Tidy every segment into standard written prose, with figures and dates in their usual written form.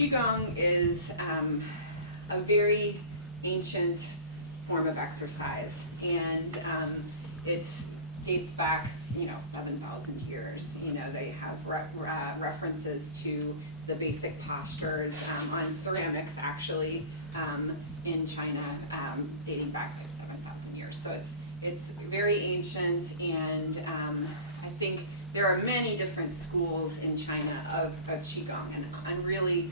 Qigong is a very ancient form of exercise, and it dates back, 7,000 years. They have references to the basic postures on ceramics, actually, in China, dating back to 7,000 years. So it's very ancient, and I think there are many different schools in China of Qigong, and really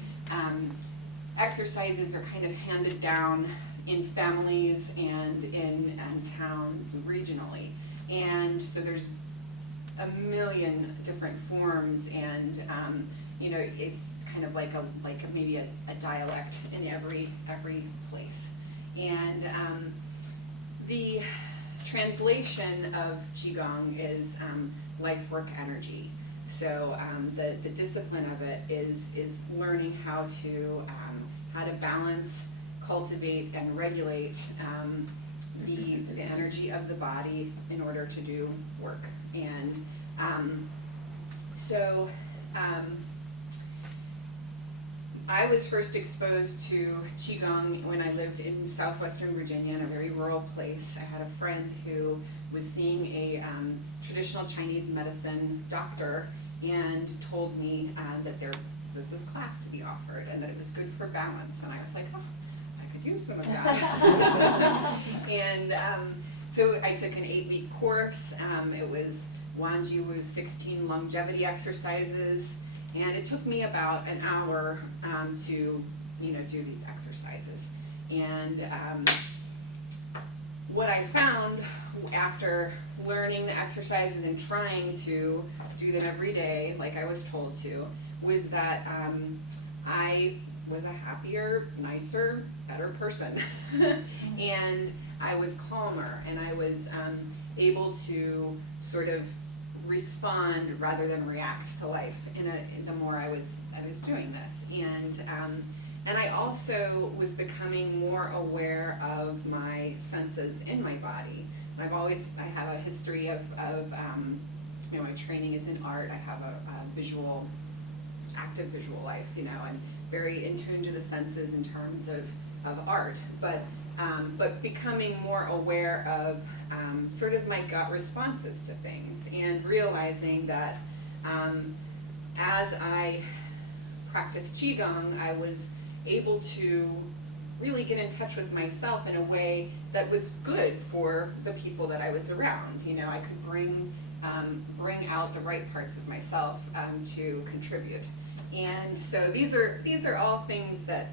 exercises are kind of handed down in families and in towns regionally. And so there's a million different forms, and it's kind of like maybe a dialect in every place. And the translation of Qigong is life, work, energy. So the discipline of it is learning how to balance, cultivate, and regulate the energy of the body in order to do work. And I was first exposed to Qigong when I lived in southwestern Virginia in a very rural place. I had a friend who was seeing a traditional Chinese medicine doctor and told me that there was this class to be offered and that it was good for balance. And I was like, oh, I could use some of that. And so I took an 8-week course. It was Wang Ji Wu's 16 longevity exercises. And it took me about an hour to do these exercises. And what I found after learning the exercises and trying to do them every day, like I was told to, was that I was a happier, nicer, better person. And I was calmer, and I was able to sort of respond rather than react to life the more I was doing this. And I also was becoming more aware of my senses in my body. I have a history of my training is in art. I have a active visual life, and very in tune to the senses in terms of art. But becoming more aware of sort of my gut responses to things, and realizing that as I practiced Qigong, I was able to really get in touch with myself in a way that was good for the people that I was around. I could bring out the right parts of myself to contribute. And so these are all things that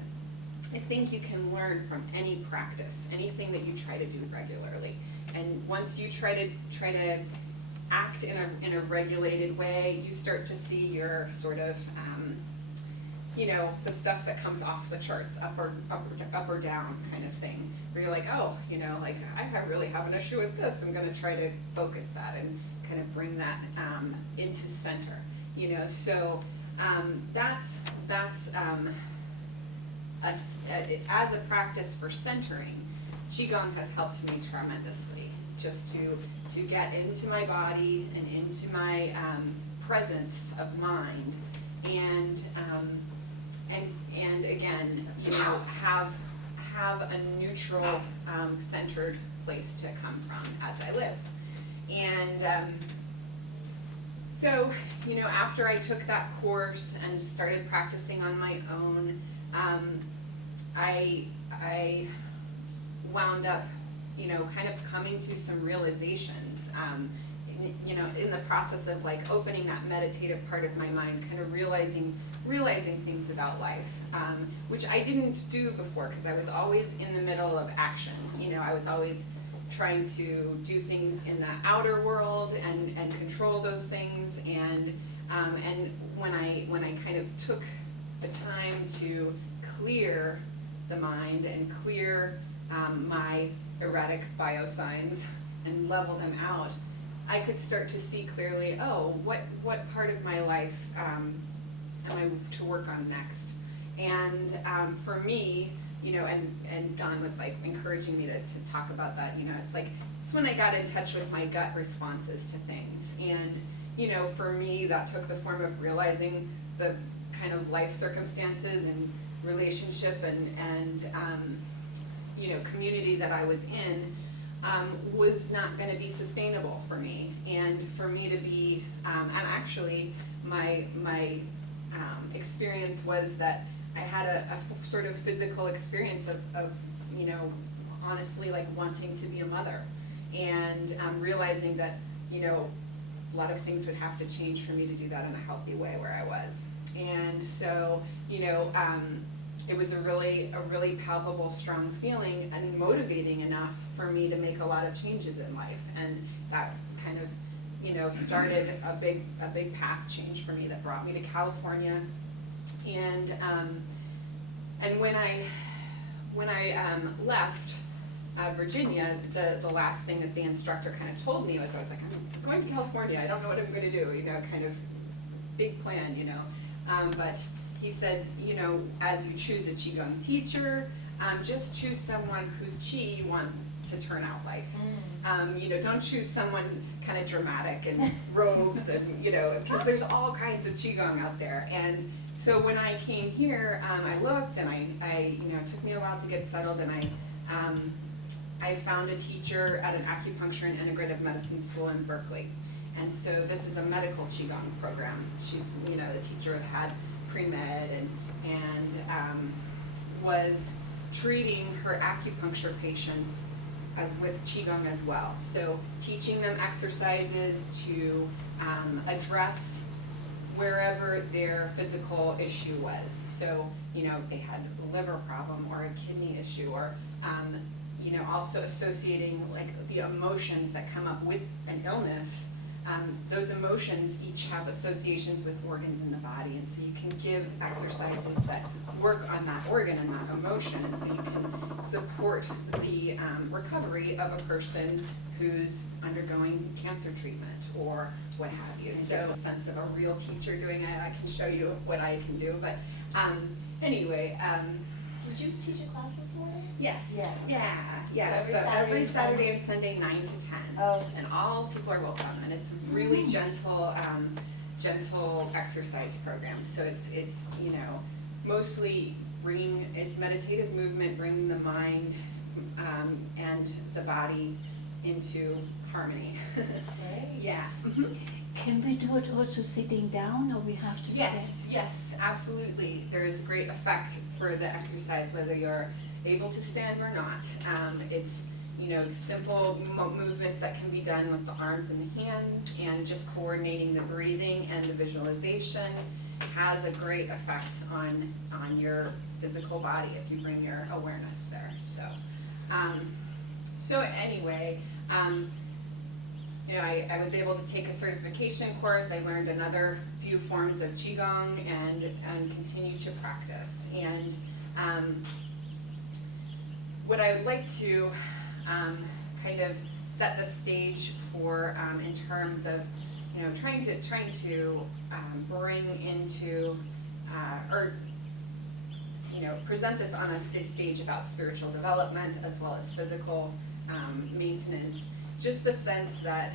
I think you can learn from any practice, anything that you try to do regularly. And once you try to act in a regulated way, you start to see your sort of the stuff that comes off the charts, up or down kind of thing, where you're like, oh, I really have an issue with this. I'm going to try to focus that and kind of bring that into center. So that's as a practice for centering, Qigong has helped me tremendously, just to get into my body and into my presence of mind, and again, have a neutral, centered place to come from as I live. And so, after I took that course and started practicing on my own, I wound up, kind of coming to some realizations, in the process of opening that meditative part of my mind, kind of realizing things about life, which I didn't do before, because I was always in the middle of action. I was always trying to do things in the outer world and control those things, and when I kind of took the time to clear the mind and clear my erratic biosigns and level them out, I could start to see clearly, oh, what part of my life am I to work on next? And for me, and Don was encouraging me to talk about that. It's when I got in touch with my gut responses to things. And for me, that took the form of realizing the kind of life circumstances and relationship and community that I was in was not going to be sustainable for me. And for me to be, and actually my experience was that I had a sort of physical experience of honestly like wanting to be a mother, and realizing that a lot of things would have to change for me to do that in a healthy way where I was. And so it was a really palpable, strong feeling and motivating enough for me to make a lot of changes in life, and that kind of started a big path change for me that brought me to California. And when I left Virginia, the last thing that the instructor kind of told me was, I was like, I'm going to California, I don't know what I'm going to do, kind of big plan, but he said, as you choose a Qigong teacher, just choose someone whose Qi you want to turn out like. Don't choose someone kind of dramatic and robes and, because there's all kinds of Qigong out there. And so when I came here, I looked, and I it took me a while to get settled, and I found a teacher at an acupuncture and integrative medicine school in Berkeley. And so this is a medical Qigong program. She's, the teacher had pre-med and was treating her acupuncture patients as with Qigong as well. So teaching them exercises to address wherever their physical issue was. So, they had a liver problem or a kidney issue, or also associating like the emotions that come up with an illness. Those emotions each have associations with organs in the body, and so you can give exercises that work on that organ and that emotion, and so you can support the recovery of a person who's undergoing cancer treatment or what have you. So a sense of a real teacher doing it. I can show you what I can do, but anyway. Did you teach a class this morning? Yes. Yeah. So So every Saturday and Sunday, 9 to 10. Oh. And all people are welcome, and it's a really gentle exercise program. So it's mostly it's meditative movement, bringing the mind and the body into harmony. Great. Yeah. Can we do it also sitting down, or we have to stand? Yes, absolutely. There's great effect for the exercise, whether you're able to stand or not. It's simple movements that can be done with the arms and the hands, and just coordinating the breathing and the visualization has a great effect on your physical body if you bring your awareness there. So anyway, I was able to take a certification course. I learned another few forms of Qigong and continue to practice. And what I would like to kind of set the stage for in terms of trying to bring into or present this on a stage about spiritual development as well as physical maintenance. Just the sense that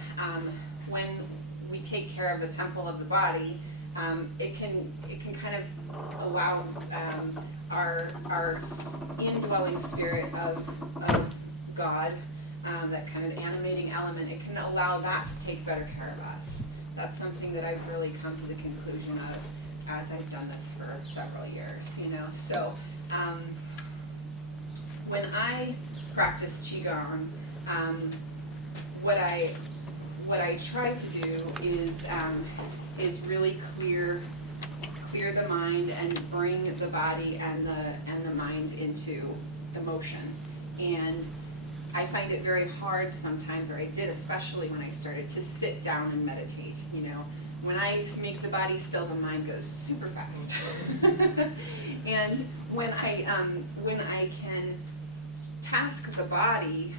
when we take care of the temple of the body, it can kind of allow our indwelling spirit of God, that kind of animating element, it can allow that to take better care of us. That's something that I've really come to the conclusion of as I've done this for several years, So when I practice Qigong, what I try to do is really clear the mind and bring the body and the mind into the motion. And I find it very hard sometimes, or I did especially when I started, to sit down and meditate. When I make the body still, the mind goes super fast. And when I can task the body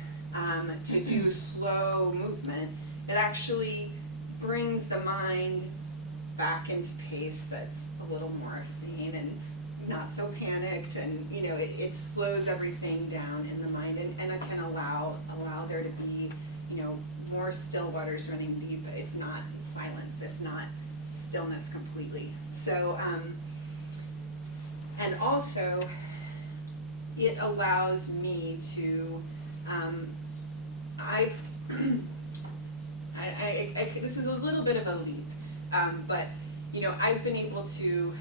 to do slow movement, it actually brings the mind back into pace that's a little more sane and not so panicked, and it slows everything down in the mind, and it can allow there to be more still waters running deep, if not silence, if not stillness completely. So And also, it allows me to, this is a little bit of a leap, but I've been able to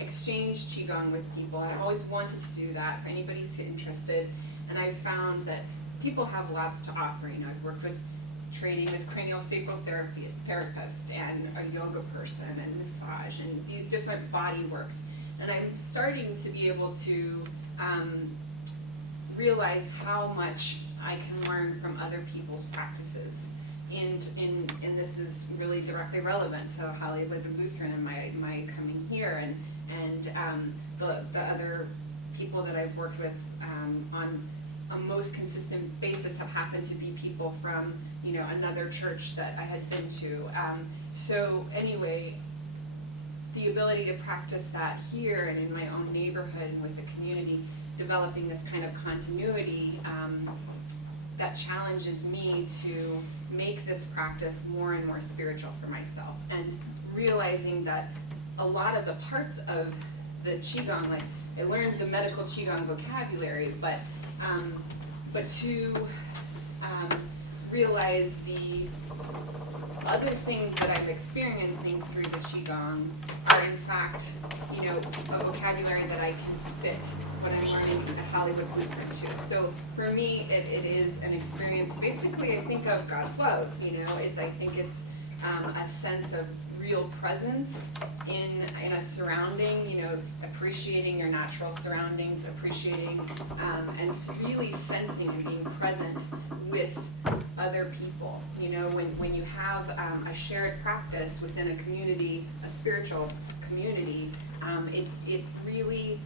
exchange Qigong with people. I've always wanted to do that, if anybody's interested, and I've found that people have lots to offer. I've worked with training with cranial sacral therapy therapist and a yoga person and massage and these different body works, and I'm starting to be able to realize how much I can learn from other people's practices. And this is really directly relevant to Hollywood and Lutheran and my coming here, and the other people that I've worked with on a most consistent basis have happened to be people from another church that I had been to. So anyway, the ability to practice that here and in my own neighborhood and with the community, developing this kind of continuity that challenges me to make this practice more and more spiritual for myself, and realizing that a lot of the parts of the Qigong, like I learned the medical Qigong vocabulary, but to realize the other things that I've experiencing through the Qigong are in fact, a vocabulary that I can fit when I'm learning at Hollywood Lutheran too. So for me, it is an experience, basically I think of God's love, I think it's a sense of real presence in a surrounding, appreciating your natural surroundings, appreciating and really sensing and being present with other people. When you have a shared practice within a community, a spiritual community, it really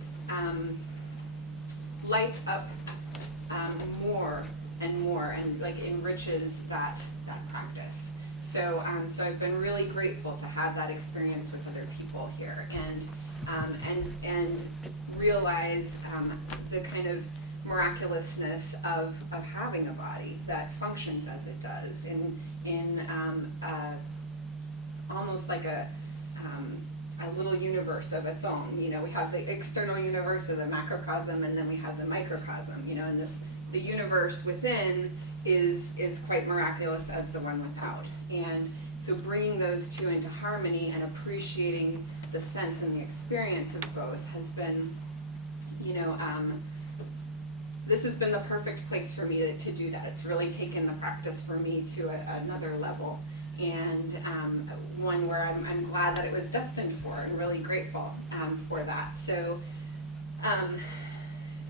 lights up more and more, and like enriches that practice. So I've been really grateful to have that experience with other people here, and realize the kind of miraculousness of having a body that functions as it does in almost like a little universe of its own. We have the external universe of the macrocosm, and then we have the microcosm. And the universe within is quite miraculous as the one without. And so bringing those two into harmony and appreciating the sense and the experience of both has been, this has been the perfect place for me to do that. It's really taken the practice for me to another level, and one where I'm glad that it was destined for, and really grateful for that. So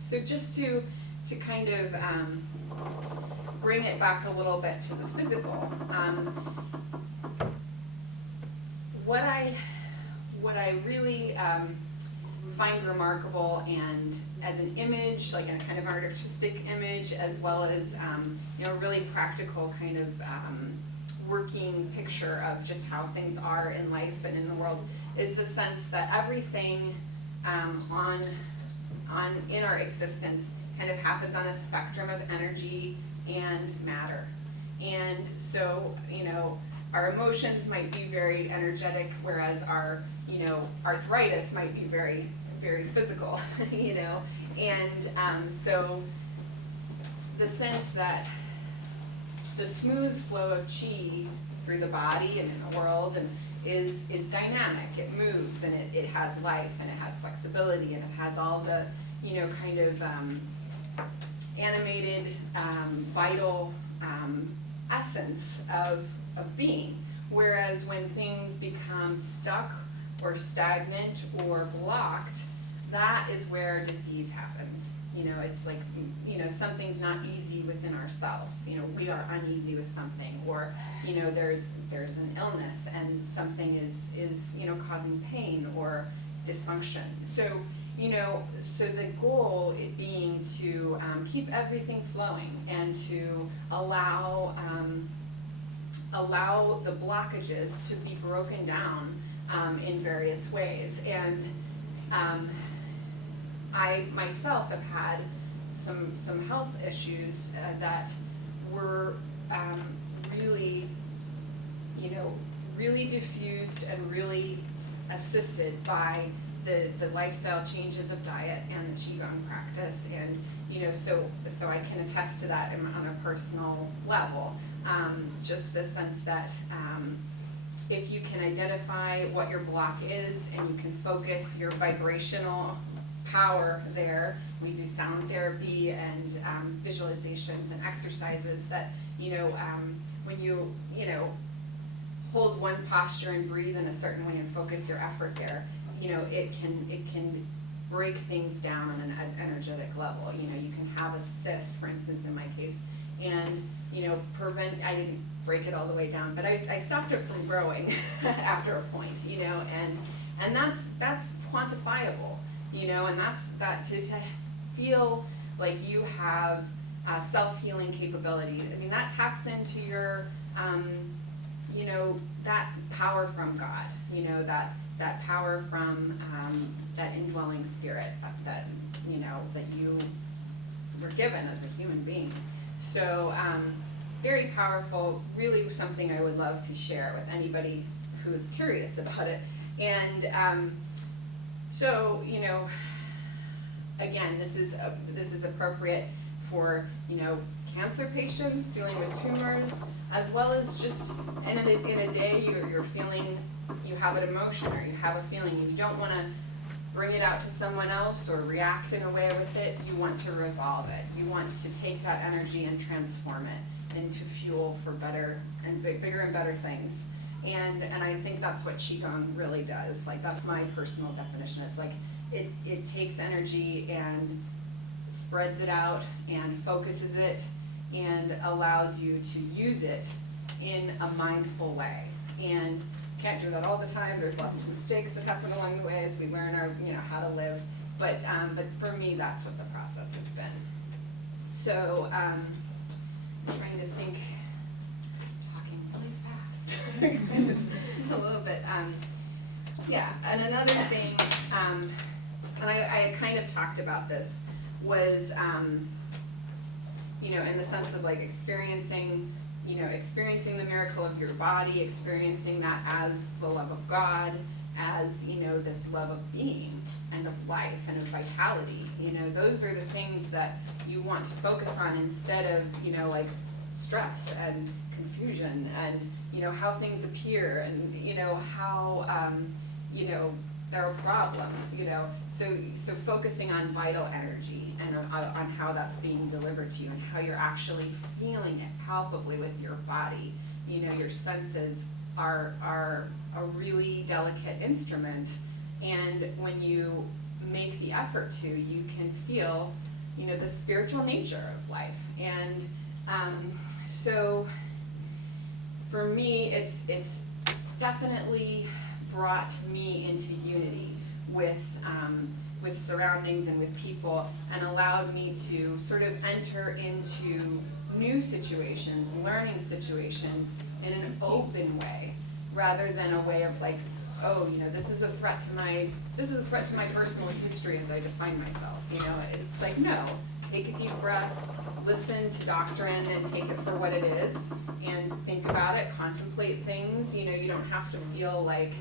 just to kind of bring it back a little bit to the physical, what I really find remarkable, and as an image, like a kind of artistic image, as well as really practical kind of working picture of just how things are in life and in the world, is the sense that everything in our existence kind of happens on a spectrum of energy and matter. And so, our emotions might be very energetic, whereas our, arthritis might be very, very physical, And so the sense that the smooth flow of qi through the body and in the world and is dynamic. It moves, and it has life, and it has flexibility, and it has all the, kind of animated, vital essence of being. Whereas when things become stuck or stagnant or blocked, that is where disease happens. It's like, something's not easy within ourselves. We are uneasy with something, or, there's an illness and something is causing pain or dysfunction. So, so the goal it being to keep everything flowing and to allow the blockages to be broken down in various ways. And I myself have had some health issues that were really, really diffused and really assisted by the lifestyle changes of diet and the Qigong practice, and so I can attest to that on a personal level. Just the sense that if you can identify what your block is and you can focus your vibrational power there, we do sound therapy and visualizations and exercises that, when you hold one posture and breathe in a certain way and focus your effort there, it can break things down on an energetic level. You can have a cyst, for instance, in my case, and prevent. I didn't break it all the way down, but I stopped it from growing after a point. And that's quantifiable. And that's that to feel like you have self-healing capability. I mean, that taps into your that power from God. That power from that indwelling spirit that that you were given as a human being. So very powerful, really something I would love to share with anybody who is curious about it. And so again, this is appropriate for cancer patients dealing with tumors, as well as just in a day you're feeling, you have an emotion or you have a feeling and you don't want to bring it out to someone else or react in a way with it. You want to resolve it. You want to take that energy and transform it into fuel for better and bigger and better things. And I think that's what Qigong really does. Like, that's my personal definition. It's like it takes energy and spreads it out and focuses it and allows you to use it in a mindful way. And can't do that all the time. There's lots of mistakes that happen along the way as we learn our, how to live. But for me, that's what the process has been. So I'm trying to think, talking really fast, a little bit. Yeah, and another thing, and I kind of talked about this, was, in the sense of like experiencing the miracle of your body, experiencing that as the love of God, as, this love of being and of life and of vitality. Those are the things that you want to focus on instead of, like stress and confusion and, how things appear and, how, there are problems, so focusing on vital energy and on how that's being delivered to you and how you're actually feeling it palpably with your body. Your senses are a really delicate instrument, and when you make the effort to, you can feel, the spiritual nature of life. And so for me, it's definitely brought me into unity with surroundings and with people, and allowed me to sort of enter into new situations, learning situations in an open way, rather than a way of like, oh, this is a threat to my personal history as I define myself. It's like, no, take a deep breath, listen to doctrine and take it for what it is, and think about it, contemplate things. You don't have to feel like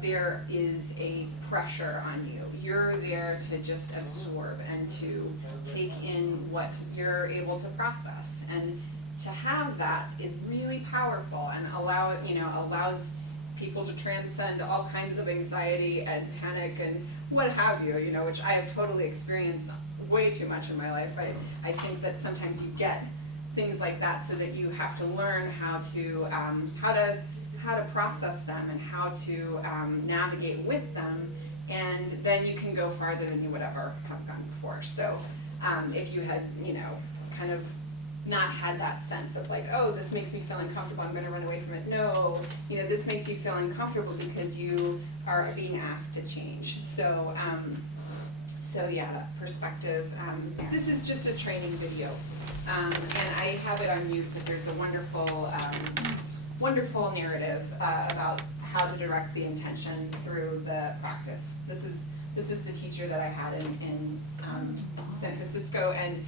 there is a pressure on you. You're there to just absorb and to take in what you're able to process. And to have that is really powerful and allows people to transcend all kinds of anxiety and panic and what have you, which I have totally experienced way too much in my life. I think that sometimes you get things like that so that you have to learn how to process them and how to navigate with them, and then you can go farther than you would ever have gone before. So if you had, kind of not had that sense of like, oh, this makes me feel uncomfortable, I'm gonna run away from it. No, this makes you feel uncomfortable because you are being asked to change. So yeah, that perspective. This is just a training video, and I have it on mute, but there's a wonderful narrative about how to direct the intention through the practice. This is the teacher that I had in San Francisco, and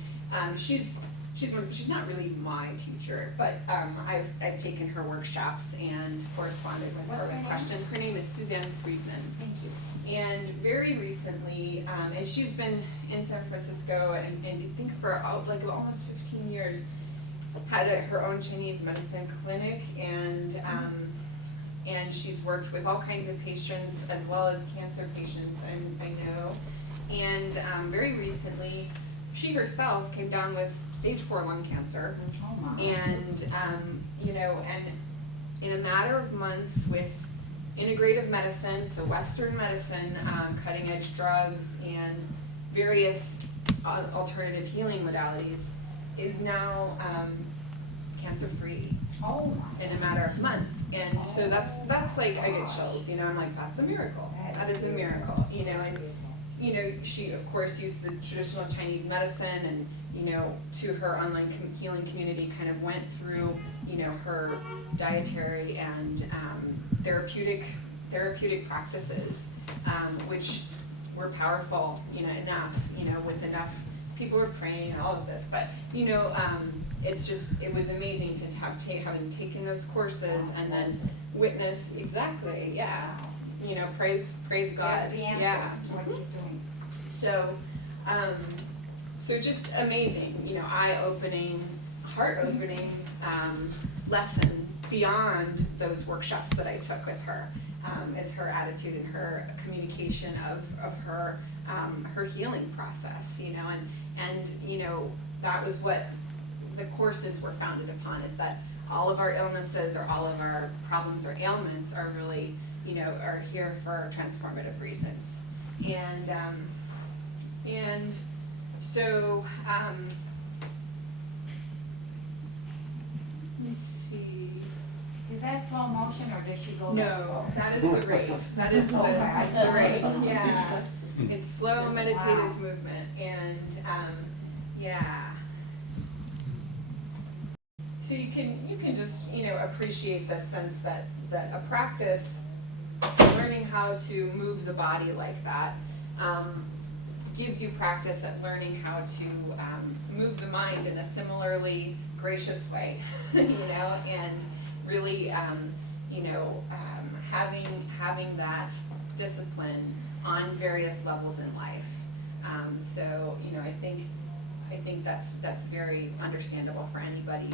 she's she's not really my teacher, but I've taken her workshops and corresponded with her What's her name? question. Her name is Suzanne Friedman. Thank you. And very recently, and she's been in San Francisco and I think for like almost 15 years, had her own Chinese medicine clinic, and she's worked with all kinds of patients as well as cancer patients, I know. And very recently, she herself came down with stage 4 lung cancer. Oh my. And, you know, and in a matter of months with integrative medicine, so Western medicine, cutting edge drugs, and various alternative healing modalities, is now cancer free Oh my. in a matter of months. And so that's like, I get chills, you know, I'm like, that's a miracle. That is a miracle, you know. And you know, she of course used the traditional Chinese medicine, and you know, to her online healing community, kind of went through, you know, her dietary and therapeutic practices, which were powerful, you know, enough, you know, with enough people were praying and all of this. But you know, it was amazing to have having taken those courses and then witness exactly, yeah. You know, praise God. That's the answer Yeah. to what she's doing. So, so just amazing, you know, eye-opening, heart-opening lesson beyond those workshops that I took with her, is her attitude and her communication of her healing process, you know, and you know, that was what the courses were founded upon, is that all of our illnesses or all of our problems or ailments are really, you know, are here for transformative reasons. And so, let me see. Is that slow motion or does she go that No, slow? that is the rave. That is the rave, yeah. It's slow meditative Wow. movement, and, yeah. So you can just, you know, appreciate the sense that a practice, learning how to move the body like that, gives you practice at learning how to move the mind in a similarly gracious way, you know, and really, you know, having that discipline on various levels in life. So, you know, I think that's very understandable for anybody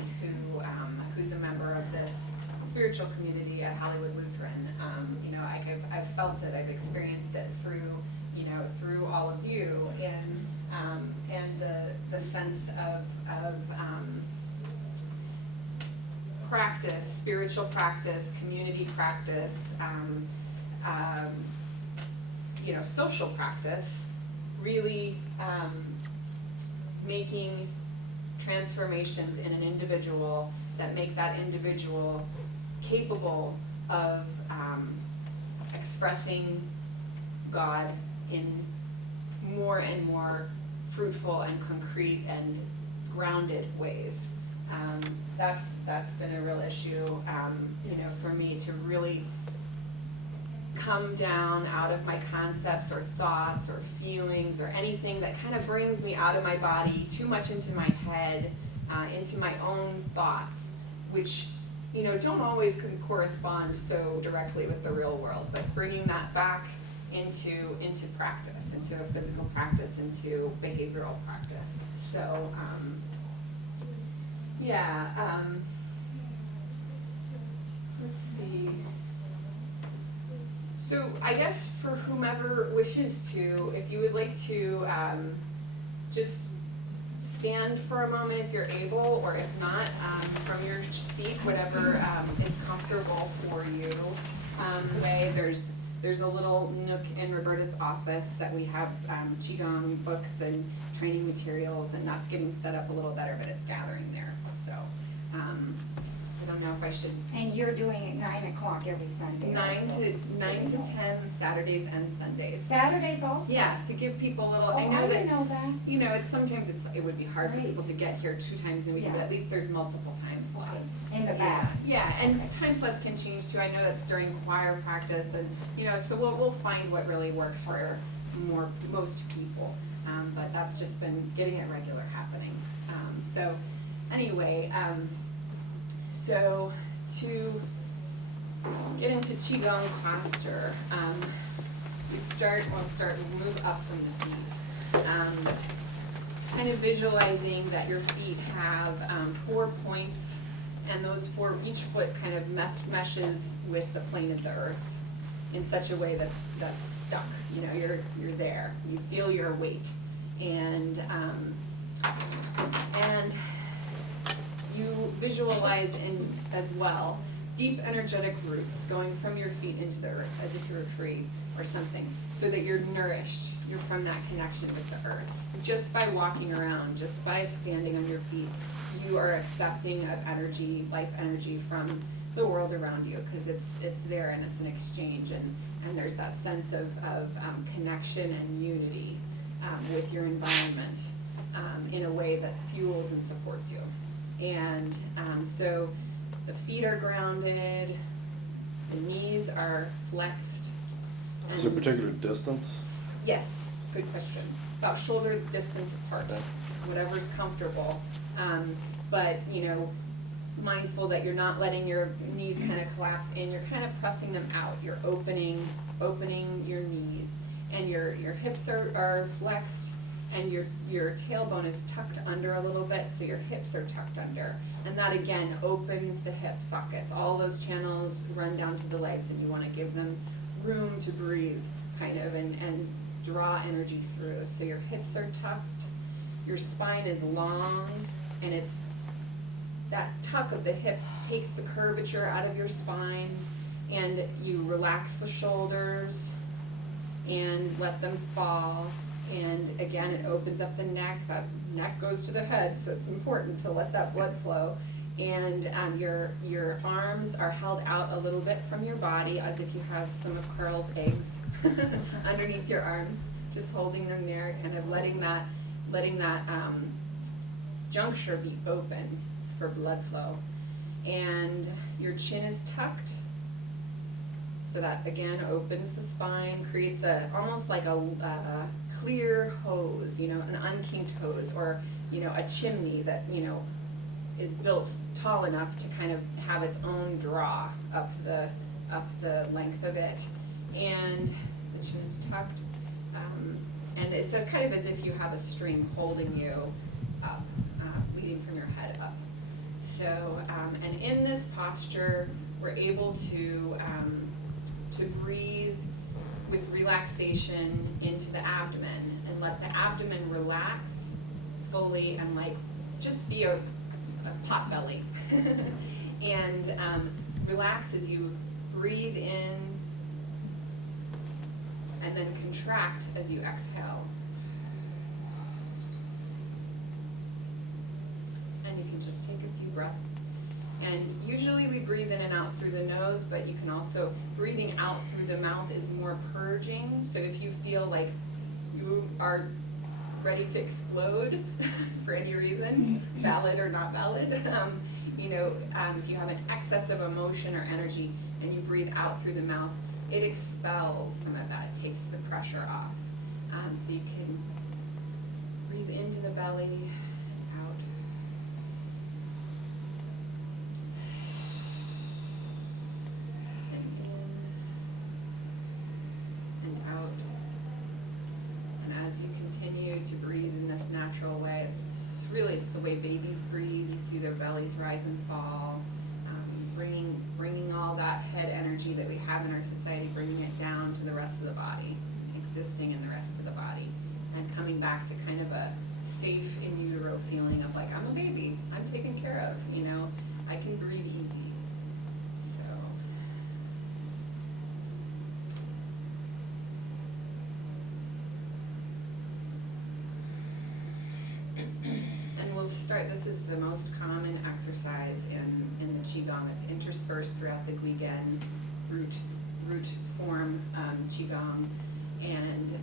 who's a member of this spiritual community at Hollywood Lutheran. You know, I've felt it, I've experienced it through, you know, through all of you, and the sense of practice, spiritual practice, community practice, you know, social practice, really making transformations in an individual that make that individual capable of expressing God in more and more fruitful and concrete and grounded ways. That's been a real issue, you know, for me, to really come down out of my concepts or thoughts or feelings or anything that kind of brings me out of my body, too much into my head, into my own thoughts, which, you know, don't always correspond so directly with the real world, but bringing that back into practice, into a physical practice, into behavioral practice. So, yeah, let's see. So I guess for whomever wishes to, if you would like to just stand for a moment if you're able, or if not, from your seat, whatever is comfortable for you. There's a little nook in Roberta's office that we have Qigong books and training materials, and that's getting set up a little better, but it's gathering there. So I don't know if I should. And you're doing it 9 o'clock every Sunday. 9 to 10 Saturdays and Sundays. Saturdays also? Yes, to give people a little. Oh, I know I that. didn't know that. You know, sometimes it would be hard for Right. people to get here 2 times in a week, Yeah. but at least there's multiple time slots. In the back. Yeah, and time slots can change too. I know that's during choir practice, and you know, so we'll find what really works for most people. But that's just been getting it regular happening. So anyway, so to get into Qigong posture, we'll move up from the feet. Kind of visualizing that your feet have 4 points, and those each foot kind of meshes with the plane of the earth in such a way that's stuck. You know, you're there. You feel your weight, and you visualize in as well deep energetic roots going from your feet into the earth as if you're a tree or something, so that you're nourished. You're from that connection with the earth. Just by walking around, just by standing on your feet, you are accepting of energy, life energy from the world around you, because it's there and it's an exchange, and there's that sense of connection and unity with your environment in a way that fuels and supports you. And so the feet are grounded, the knees are flexed. Is there a particular distance? Yes, good question. About shoulder distance apart, whatever's comfortable. But, you know, mindful that you're not letting your knees kind of collapse in, you're kind of pressing them out. You're opening your knees, and your hips are flexed, and your tailbone is tucked under a little bit, so your hips are tucked under. And that again opens the hip sockets. All those channels run down to the legs, and you want to give them room to breathe, kind of, and draw energy through. So your hips are tucked, your spine is long, and it's that tuck of the hips takes the curvature out of your spine, and you relax the shoulders and let them fall. And again, it opens up the neck. That neck goes to the head, so it's important to let that blood flow. And your arms are held out a little bit from your body, as if you have some of Carl's eggs underneath your arms, just holding them there, kind of letting that juncture be open for blood flow. And your chin is tucked, so that again opens the spine, creates almost like a clear hose, you know, an unkinked hose, or, you know, a chimney that, you know, is built tall enough to kind of have its own draw up the length of it. And the chin is tucked, and it's kind of as if you have a stream holding you up, leading from your head up. So, and in this posture, we're able to breathe with relaxation into the abdomen, and let the abdomen relax fully, and like just be a pot belly. And relax as you breathe in, and then contract as you exhale. And you can just take a few breaths. And usually we breathe in and out through the nose, but you can also, breathing out through the mouth is more purging. So if you feel like you are ready to explode for any reason, valid or not valid, you know, if you have an excess of emotion or energy and you breathe out through the mouth, it expels some of that, it takes the pressure off. So you can breathe into the belly, out. And in, and out. And as you continue to breathe in this natural way, it's the way babies breathe. You see their bellies rise and fall, bringing all that head energy that we have in our society, bringing it down to the rest of the body, existing in the rest of the body, and coming back to kind of a safe in utero feeling of like, I'm a baby, I'm taken care of, you know, I can breathe easy. So. And we'll start, this is the most common exercise in the Qigong. It's interspersed throughout the Guigen root form Qigong. And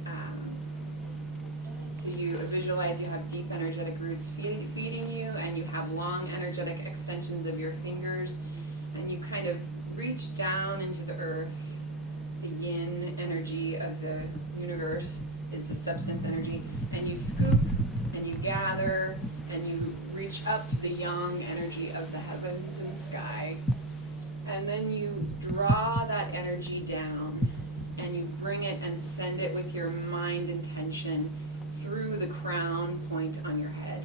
so you visualize you have deep energetic roots feeding you, and you have long energetic extensions of your fingers, and you kind of reach down into the earth. The yin energy of the universe is the substance energy, and you scoop and you gather and you reach up to the yang energy of the heavens and sky. And then you draw that energy down and you bring it and send it with your mind intention through the crown point on your head.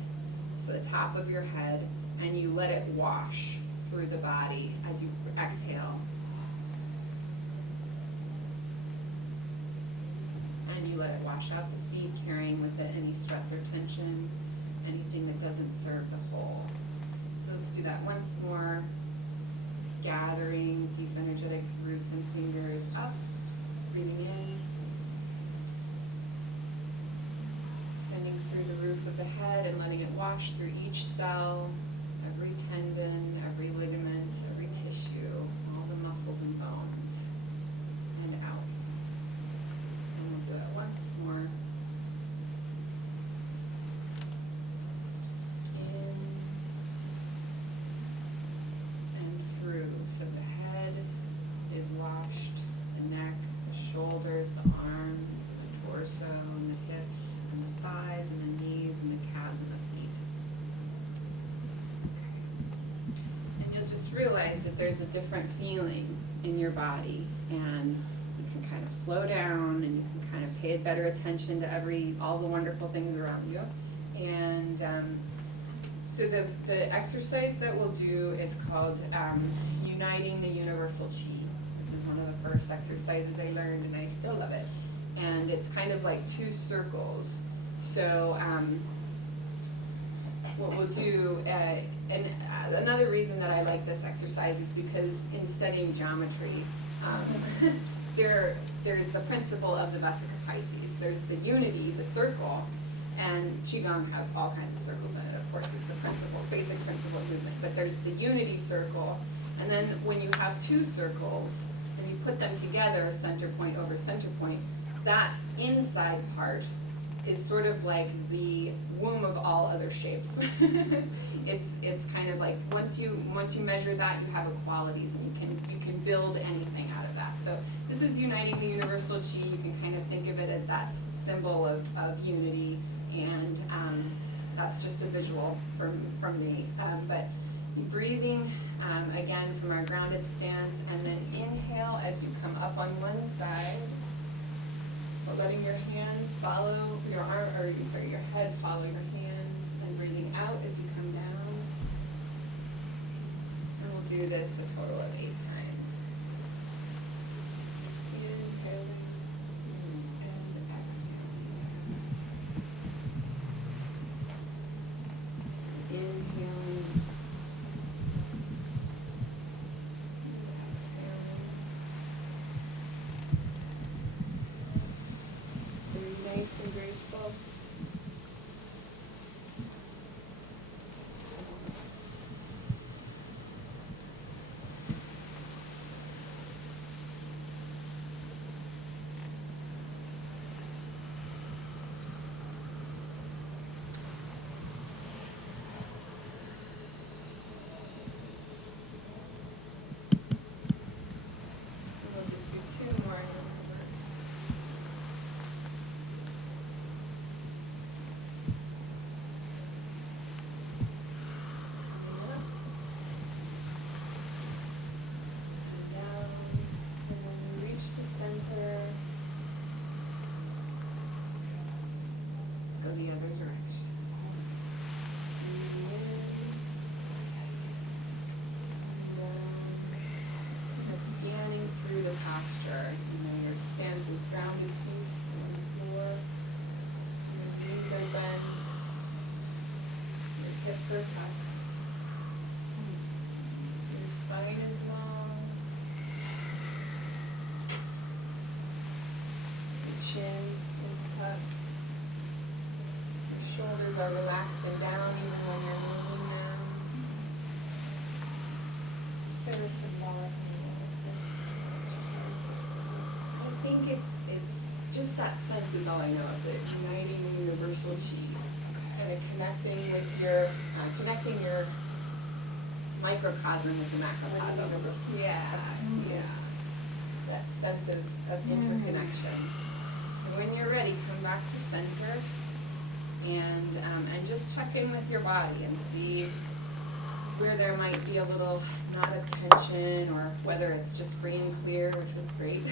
So the top of your head, and you let it wash through the body as you exhale. And you let it wash out the feet, carrying with it any stress or tension, anything that doesn't serve the whole. So let's do that once more. Gathering deep energetic roots and fingers up, breathing in, sending through the roof of the head and letting it wash through each cell, every tendon, every ligament, every tissue, all the muscles and bones, and out. And we'll do it once more. In and through. So the head is washed, the neck, the shoulders, the arms, the torso, and the hips, and the thighs, and the knees, and the calves, and the feet. Okay. And you'll just realize that there's a different feeling in your body, and you can kind of slow down, and you can kind of pay better attention to all the wonderful things around you. And so the exercise that we'll do is called Uniting the Universal Chi. This is one of the first exercises I learned, and I still love it. And it's kind of like two circles. So what we'll do, and another reason that I like this exercise is because in studying geometry, there's the principle of the Vesica Pisces. There's the unity, the circle, and Qigong has all kinds of circles in it, of course, is the principle, basic principle of movement. But there's the unity circle, and then when you have two circles, and you put them together, center point over center point, that inside part is sort of like the womb of all other shapes. It's kind of like once you measure that, you have equalities, and you can build anything out of that. So this is uniting the universal chi. You can kind of think of it as that symbol of unity, and that's just a visual from me. But breathing again from our grounded stance, and then inhale as you come up on one side. But letting your hands follow your your head follow your hands, and breathing out as you come down. And we'll do this a total of 8 times. Inhaling and exhaling. Inhaling and exhaling. Very nice and graceful. We'll just do 2 more. Down, and then we reach the center. Go the other direction. Breathing in. And down. And scanning through the posture. Your stance is grounded feet on the floor. Your knees are bent. Your hips are tucked. Your spine is long. Your chin is tucked. Your shoulders are relaxed and down even when you're moving them. Is there a symbolic meaning of this exercise this week? I think it's just that sense is all I know of it. Uniting the universal chi. Kind of connecting your microcosm with the macrocosm. Yeah. That sense of interconnection. So when you're ready, come back to center. and just check in with your body and see where there might be a little knot of tension, or whether it's just free and clear, which was great.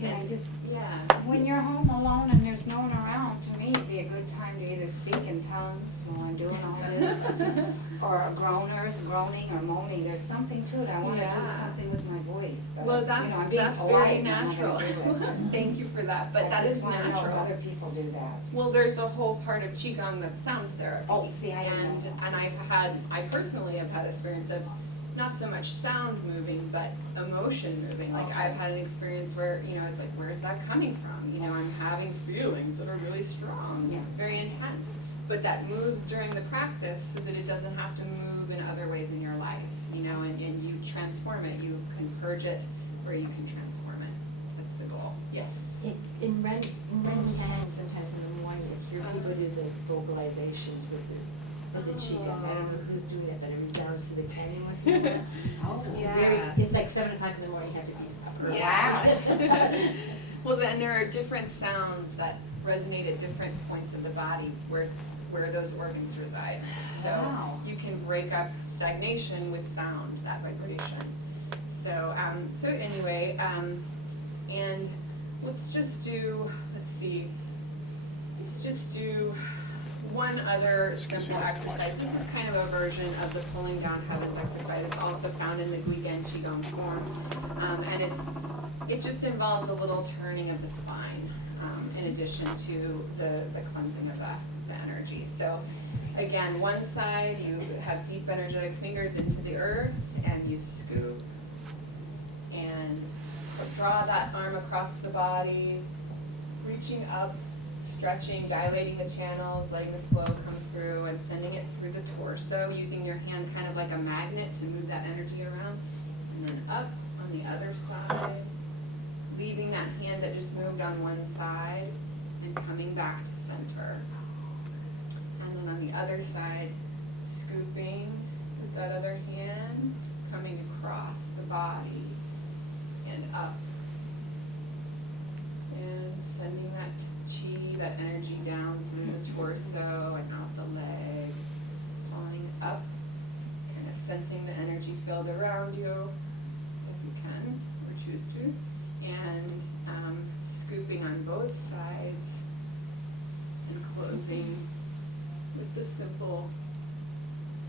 Yeah, And just, yeah. when you're home alone and there's no one around, to me, it'd be a good time to either speak in tongues while I'm doing all this, or groaners, groaning or moaning. There's something to it. I wanna do Yeah. something with my voice, but, Well, you know, that's I'm being very polite. I'm not natural. gonna do it. Thank you for that, but that I is just wanna know if natural. other people do that. Well, there's a whole part of Qigong that's sound therapy. Oh, see, I didn't know that. And I personally have had experience of not so much sound moving, but emotion moving. Like I've had an experience where, you know, it's like, where's that coming from? You know, I'm having feelings that are really strong, Yeah. very intense. But that moves during the practice so that it doesn't have to move in other ways in your life, you know, and you transform it. You can purge it or you can transform it. That's the goal. Yes. In running hands, sometimes in the morning, I hear people do the vocalizations with the Qigong. I don't know who's doing it, but it resounds through the canyon once in a while. Oh, Yeah. It's like 7 o'clock in the morning, you have to be up. Yeah. Well, then there are different sounds that resonate at different points of the body where those organs reside. So Wow. you can break up stagnation with sound, that vibration. So, so anyway, and let's just do one other simple exercise. This is kind of a version of the pulling down habits exercise. It's also found in the Qigong Qigong form. And it just involves a little turning of the spine, in addition to the cleansing of the energy. So again, one side, you have deep energetic fingers into the earth, and you scoop and draw that arm across the body, reaching up, stretching, dilating the channels, letting the flow come through, and sending it through the torso, using your hand kind of like a magnet to move that energy around. And then up on the other side, leaving that hand that just moved on one side and coming back to center. And then on the other side, scooping with that other hand, coming across the body and up. And sending that chi, that energy down through the torso and out the leg, falling up, kind of sensing the energy field around you, if you can, or choose to, and scooping on both sides, and closing with the simple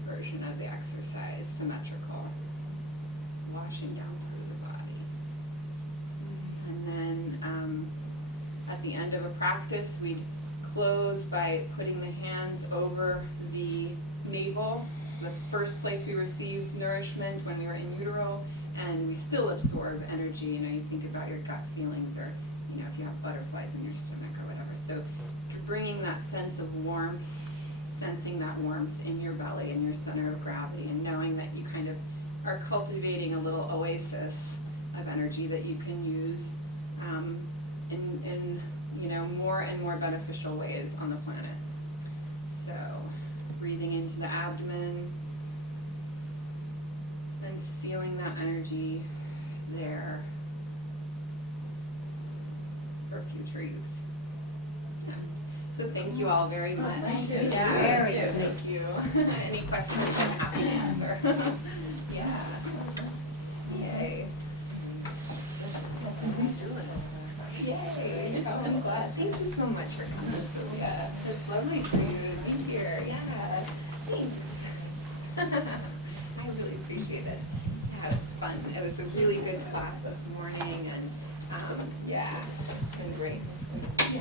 version of the exercise, symmetrical, washing down through the body. And then at the end of a practice, we'd close by putting the hands over the navel, the first place we received nourishment when we were in utero, and we still absorb energy. You know, you think about your gut feelings, or you know, if you have butterflies in your stomach or whatever. So bringing that sense of warmth, sensing that warmth in your belly and your center of gravity, and knowing that you kind of are cultivating a little oasis of energy that you can use in you know, more and more beneficial ways on the planet. So breathing into the abdomen and sealing that energy there for future use. Yeah. So thank you all very much. Thank you. Yeah, Very yeah, good. thank you. Any questions, I'm happy to answer. Yeah. Yay. Yay. Oh, I'm glad. Thank you so much for coming. Yeah, it's lovely for you to be here. Yeah, thanks. I really appreciate it. Yeah, it was fun. It was a really good class this morning, and yeah, it's been great. Yeah.